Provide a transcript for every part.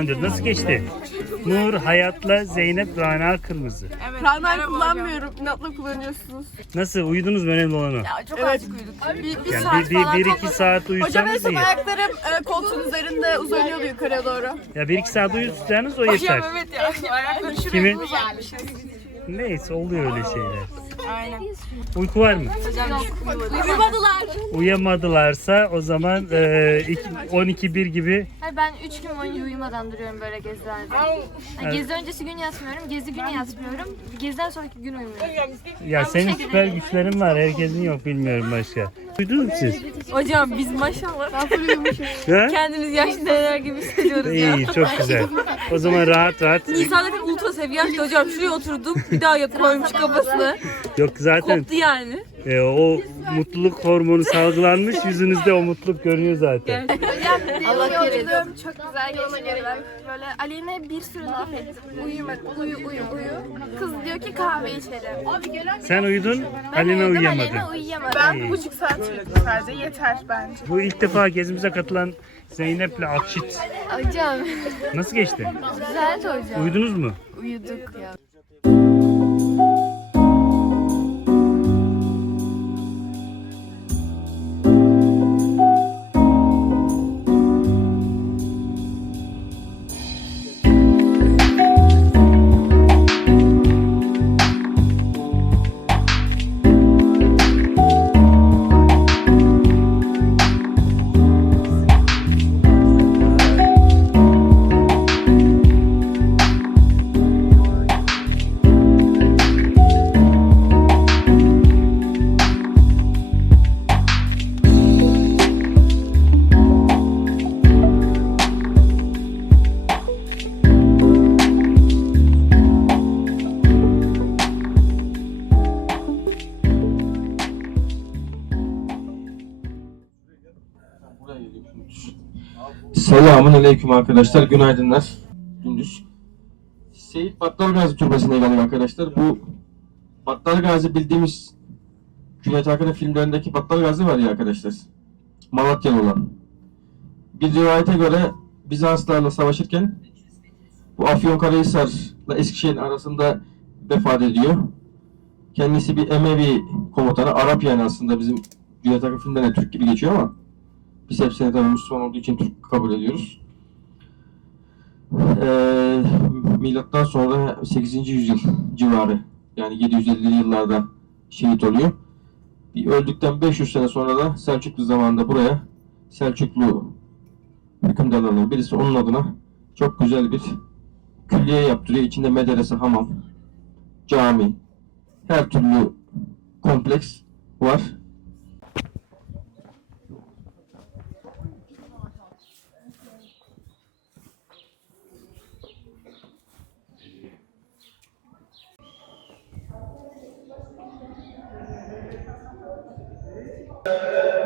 önce. Nasıl geçti? Nur Hayat'la Zeynep Rana Kırmızı. Evet. Rana kullanmıyorum. İnatla kullanıyorsunuz. Nasıl? Uyudunuz mu önemli olan o? hocam. Ya çok Evet. azıcık uyuduk. Bir, bir Yani saat bir, bir, falan bir iki saat Hocam en uyusanız son iyi. ayaklarım e, koltuğun üzerinde uzanıyordu yukarıya doğru. Ya bir iki saat uyursanız o yeter. Hocam evet ya. Ayakları şuraya Kimin? Neyse oluyor öyle şeyler. Aynen. Uyku var mı? Hocam uyumadılar. Uyamadılarsa o zaman e, 12-1 gibi Hayır ben 3 gün boyunca uyumadan duruyorum böyle gezilerde. Yani Gezi öncesi gün yatmıyorum, gezi günü yatmıyorum. Geziden sonraki gün uyumuyorum. ya senin süper güçlerin var herkesin yok bilmiyorum başka. Duydunuz mu siz? Hocam biz maşallah Ha? kendimiz yaşlı neler gibi hissediyoruz ya. İyi çok güzel. O zaman rahat rahat. Zaten ultra seviyeli hocam şuraya oturduk bir daha yap koymuş kafasını. Yok zaten Koptu yani. e, o mutluluk hormonu salgılanmış yüzünüzde o mutluluk görünüyor zaten. Allah Yolculuğum çok güzel geçti. Böyle Ali'ne bir sürü laf ettim. Uyuma, uyu, uyu, uyu. Kız diyor ki kahve içelim. Sen uyudun, Alina Uyudum, uyuyamadı. Ali'ne uyuyamadı. Ben bir buçuk saat uyudum sadece yeter bence. Bu ilk defa gezimize katılan Zeynep'le Akşit. Hocam Nasıl geçti? güzeldi hocam. Uyudunuz mu? Uyuduk ya. Selamun aleyküm arkadaşlar. Günaydınlar. Gündüz. Seyit Battal Gazi Türbesi'ne geldik arkadaşlar. Bu Battal Gazi bildiğimiz Cüneyt Arkın'ın filmlerindeki Battal Gazi var ya arkadaşlar. Malatyalı olan. Bir rivayete göre Bizanslarla savaşırken bu Afyonkarahisar'la Eskişehir arasında vefat ediyor. Kendisi bir Emevi komutanı. Arap yani aslında bizim Cüneyt Arkın filmlerinde Türk gibi geçiyor ama biz hepsini tabii Müslüman olduğu için Türk kabul ediyoruz. Ee, milattan sonra 8. yüzyıl civarı yani 750'li yıllarda şehit oluyor. Bir öldükten 500 sene sonra da Selçuklu zamanında buraya Selçuklu hükümdarlarından birisi onun adına çok güzel bir külliye yaptırıyor. İçinde medrese, hamam, cami, her türlü kompleks var. Gracias.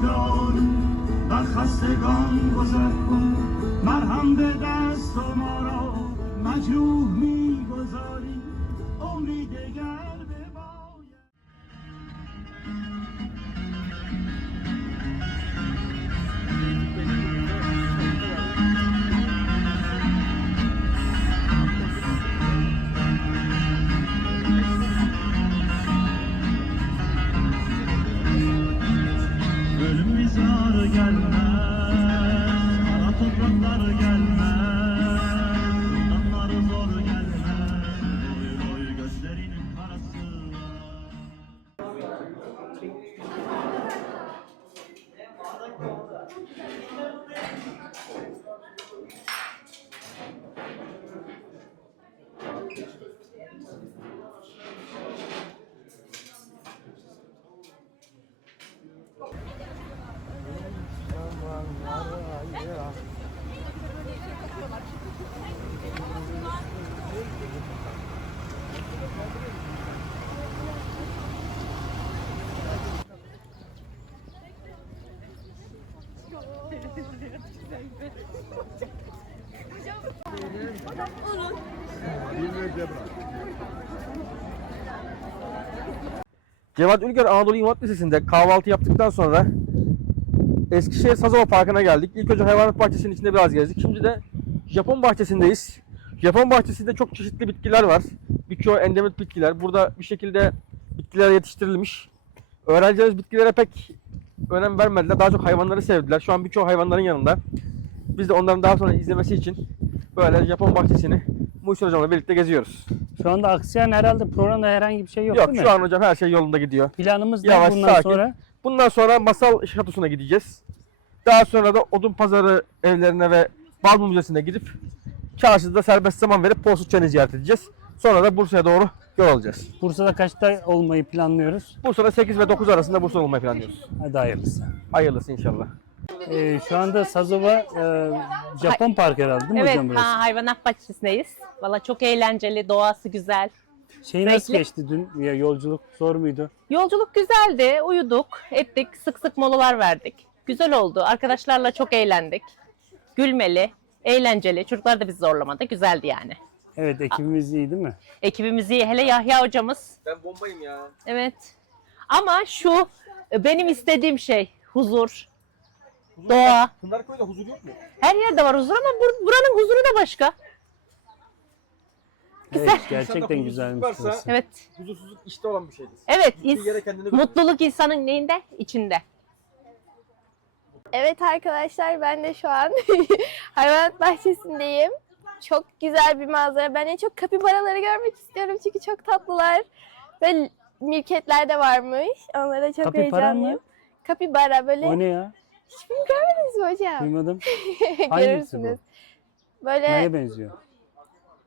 نوشدار بر خستگان گذر کن مرهم به دست و ما را مجروح می‌گذاری Cevat Ülker Anadolu İmam Lisesi'nde kahvaltı yaptıktan sonra Eskişehir Sazova Parkı'na geldik. İlk önce hayvanat bahçesinin içinde biraz gezdik. Şimdi de Japon bahçesindeyiz. Japon bahçesinde çok çeşitli bitkiler var. Birçoğu endemik bitkiler. Burada bir şekilde bitkiler yetiştirilmiş. Öğrencilerimiz bitkilere pek önem vermediler. Daha çok hayvanları sevdiler. Şu an birçok hayvanların yanında. Biz de onların daha sonra izlemesi için böyle Japon bahçesini Muhsin Hocam'la birlikte geziyoruz. Şu anda aksayan herhalde programda herhangi bir şey yok, Yok, değil mi? şu an hocam her şey yolunda gidiyor. Planımız ne Yavaş, bundan sakin. sonra? Bundan sonra masal şatosuna gideceğiz. Daha sonra da odun pazarı evlerine ve Balmum Müzesi'ne gidip çarşıda serbest zaman verip Porsuk ziyaret edeceğiz. Sonra da Bursa'ya doğru yol alacağız. Bursa'da kaçta olmayı planlıyoruz? Bursa'da 8 ve 9 arasında Bursa olmayı planlıyoruz. Hadi hayırlısı. Hayırlısı inşallah. Ee, şu anda Sazova e, Japon Parkı herhalde değil mi Evet, hocam burası? ha, hayvanat bahçesindeyiz. Valla çok eğlenceli, doğası güzel. Şey nasıl renkli. geçti dün? Ya yolculuk zor muydu? Yolculuk güzeldi, uyuduk, ettik, sık sık molalar verdik. Güzel oldu, arkadaşlarla çok eğlendik. Gülmeli, eğlenceli, çocuklar da bizi zorlamadı, güzeldi yani. Evet ekibimiz iyi değil mi? Ekibimiz iyi, hele Yahya hocamız. Ben bombayım ya. Evet. Ama şu benim istediğim şey, huzur, doğa. Pınarköy'de huzur yok mu? Her yerde var huzur ama bur- buranın huzuru da başka. Evet, gerçekten huzursuzluk güzelmiş varsa- burası. Evet, Huzursuzluk işte olan bir şeydir. evet. İns- yere kendini götür. mutluluk insanın neyinde? İçinde. Evet arkadaşlar ben de şu an hayvanat bahçesindeyim. Çok güzel bir manzara. Ben en çok kapibaraları görmek istiyorum çünkü çok tatlılar. Ve mirketler de varmış. Onlara çok Kapibara heyecanlıyım. mı? Kapibara böyle. O ne ya? Hiç mi görmediniz mi hocam? Duymadım. Hangisi Görürsünüz. Böyle Neye benziyor?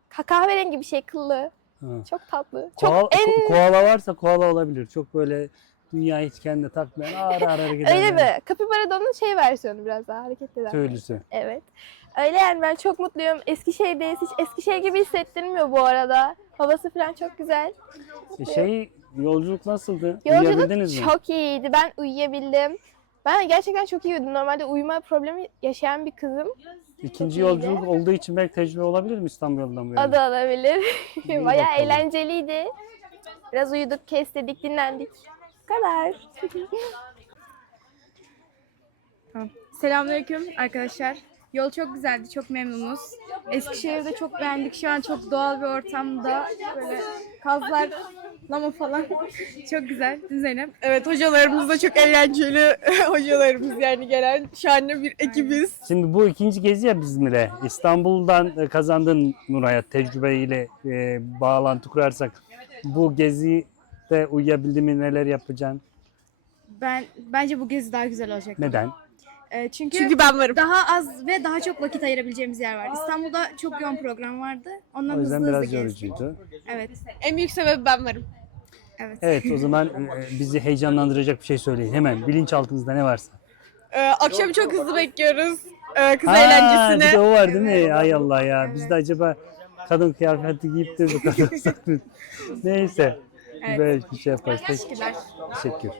ka- kahverengi bir şey kıllı. Ha. Çok tatlı. Çok Koala, en ko- koala varsa koala olabilir. Çok böyle dünya hiç kendine takmayan ağır ağır hareket öyle eden mi? Kapibara da onun şey versiyonu biraz daha hareketli. Tüylüsü. Evet. Öyle yani ben çok mutluyum. Eskişehir'deyiz. Hiç Eskişehir gibi hissettirmiyor bu arada. Havası falan çok güzel. E şey yolculuk nasıldı? Yolculuk Uyuyabildiniz mi? çok iyiydi. Ben uyuyabildim. Ben gerçekten çok iyi uyudum. Normalde uyuma problemi yaşayan bir kızım. İkinci çok iyiydi. yolculuk olduğu için belki tecrübe olabilir mi İstanbul yolundan bu yana? O da olabilir. İyi Bayağı bakalım. eğlenceliydi. Biraz uyuduk, kestirdik, dinlendik. Bu kadar. Selamünaleyküm arkadaşlar. Yol çok güzeldi, çok memnunuz. Eskişehir'de çok beğendik. Şu an çok doğal bir ortamda böyle kazlar, lama falan çok güzel. Değil Zeynep? Evet hocalarımız da çok eğlenceli hocalarımız yani gelen şahane bir ekibiz. Şimdi bu ikinci gezi ya İzmir'e. İstanbul'dan e, kazandığın Nurhayat tecrübeyle e, bağlantı kurarsak bu gezide uyuyabildin mi neler yapacaksın? Ben bence bu gezi daha güzel olacak. Neden? Ee, çünkü, Çünkü ben varım. daha az ve daha çok vakit ayırabileceğimiz yer var. İstanbul'da çok yoğun program vardı. Ondan O yüzden hızlı biraz hızlı yorucuydu. Evet. En büyük sebebi ben varım. Evet. Evet o zaman e, bizi heyecanlandıracak bir şey söyleyin. Hemen bilinçaltınızda ne varsa. Ee, akşam çok hızlı bekliyoruz. Ee, kız Ha, eğlencesine. Bir de o var değil mi? Ay Allah ya. Biz de acaba kadın kıyafeti giyip de bu kadar Neyse. Evet. Böyle bir şey yaparız. Teşekkürler. Teşekkür.